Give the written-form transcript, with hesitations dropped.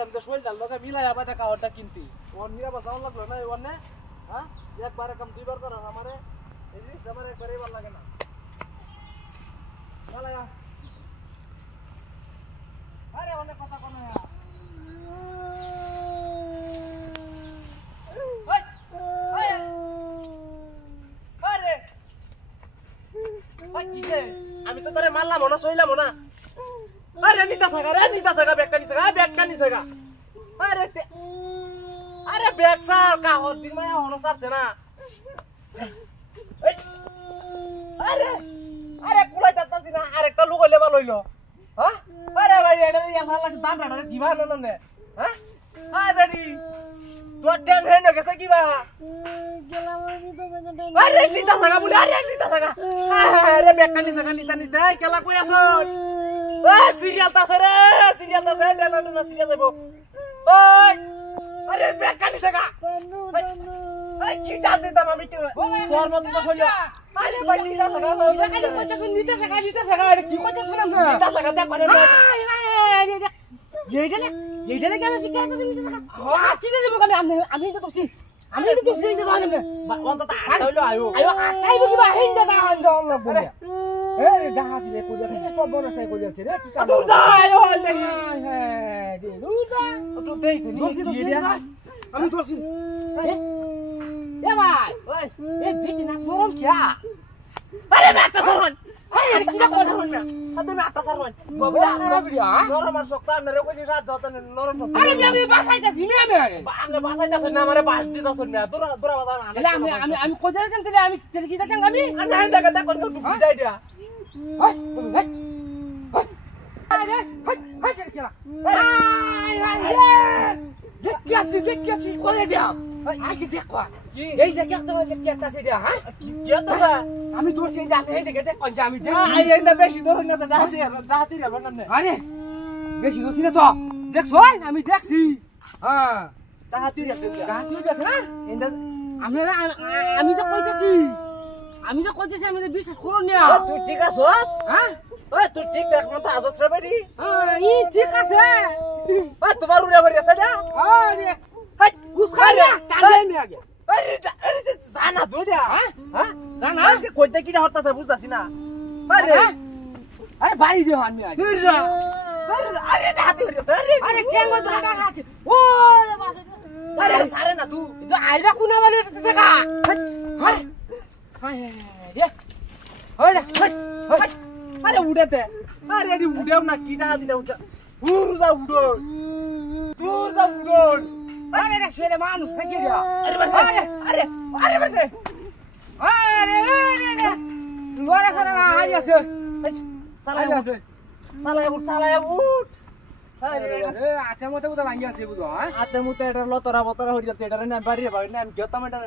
আসলাম তো শরীরটার লগে মিলাই আবার কাহরটা কিনতি ওর নিয়ে বাঁচাও লাগলো না ওর নে হ্যাঁ একবার কম দুইবার করা আমারে এই জিনিস আমার একবারই ভালো লাগে না চালা আরে অনেক কথা কোন না আমি তো তোরে মারলাম না সইলাম না আরে নিতা থাকা ব্যাগটা নিছে গা আরে আরে ব্যাগ সার কাহর দিন মায়া হনো সারছে না আরে আরে কুলাই তাতাছি না আরেকটা লোক হইলে ভালো হইলো হ্যাঁ আরে ভাই এটা ইয়া ভালো লাগে দাম রাডারে কি ভালো না হ্যাঁ আরে বেডি তোর টাইম হয়ে না গেছে কি বা আরে নিতা থাকা বলে আরে নিতা থাকা আরে ব্যাগটা নিতা কেলা কই আছো সিরিয়াল তাছে ডেলা সিরিয়াল দেবো ওই আরে ব্যাগটা নিতা আরে কি ডাল দিতাম আমি তোর মত তো শুনিও আরে ভাই নিতা থাকা খালি কইতাছ নিতা থাকা আরে কি কইতাছ না নিতা থাকা দেখ করে যেইটা কেন শিখাইতাছ নিতা থাকা হ্যাঁ চিনে দেব আমি তো দোষী আমি তো দোষী না মানে অন্তত আট হইলো আয়ো আটাইব কি বা হিন্দা না হন্দা না বলে এ ডাহাতি রে কইয়া সব বনসাই কইয়াছে রে কি কাম তুই যা আয়ো দেখি হ্যাঁ দে তুই যা তো দেই দোষী আমি দোষী এ ভাই ওই এ বিটি না গরম কি আরে ব্যাটা সরন আরে কি করছ না আদে ব্যাটা সরন বাবা আরে নরম আর সক্তা না রে কইছি রাত যত নরম আরে আমি বাসাইতাছি আমি আমনে বাসাইতাছ না আমারে বাস দিতাছ না দূরা বাজা না আমি কোথায় যাচ্ছেন তাহলে আমি তেল কি যাচ্ছেন আমি না দেখা কোন কোন বুঝাই দিয়া হাই আরে হাই চলা দেখি কোনে দিয়া আগে দেখো এই দেখে তো দেখতে দিয়া হ্যাঁ কি হতো আমি তোর সেই দাঁতে এই দেখে কোন আমি দেখ এই না বেশি ধরুন না তো দাঁতি রে বানানে আরে বেশি দোষী না তো দেখছ আমি দেখছি হ্যাঁ চাহাতি রে দেখছ না আমি তো কইতেছি আমি তো বিশ্বাস করুন না তুই ঠিক আছস হ্যাঁ ওই তুই ঠিক দেখ মত আজস রে বেটি হ্যাঁ ই ঠিক আছে ওই তোমার উড়ে বাড়ি আছে না আরে হাই গুছারে কাজে নি আগে আরে জানা দুইটা হ্যাঁ জানা কইতে কিটা হতাছে বুঝতাছি না আরে আরে বাড়ি দিও আমি আগে আরে ডাহাতি হইলো আরে কেন তো ডাহাতি ওরে বাবা আরে সারে না তুই তো আইবা কোনা বলে দেখা হ্যাঁ হায় রে ওরে আরে উড়াতে আরে এডি উড়াও না কিটা দিনা উড়া উড়া উড়ো তুই যা উড়ো আরে রে ছেলে মানুষ থেকে দিয়া আরে আরে বসে আরে লোরা সারা আই আছে চালায় উঠ আরে আতে মতে ভাঙি আছে বুঝো হ্যাঁ আতে মতে এটা লতরা বতরা হই যাচ্ছে এটা না বাড়ি ভাই না আমি গেতাম এটা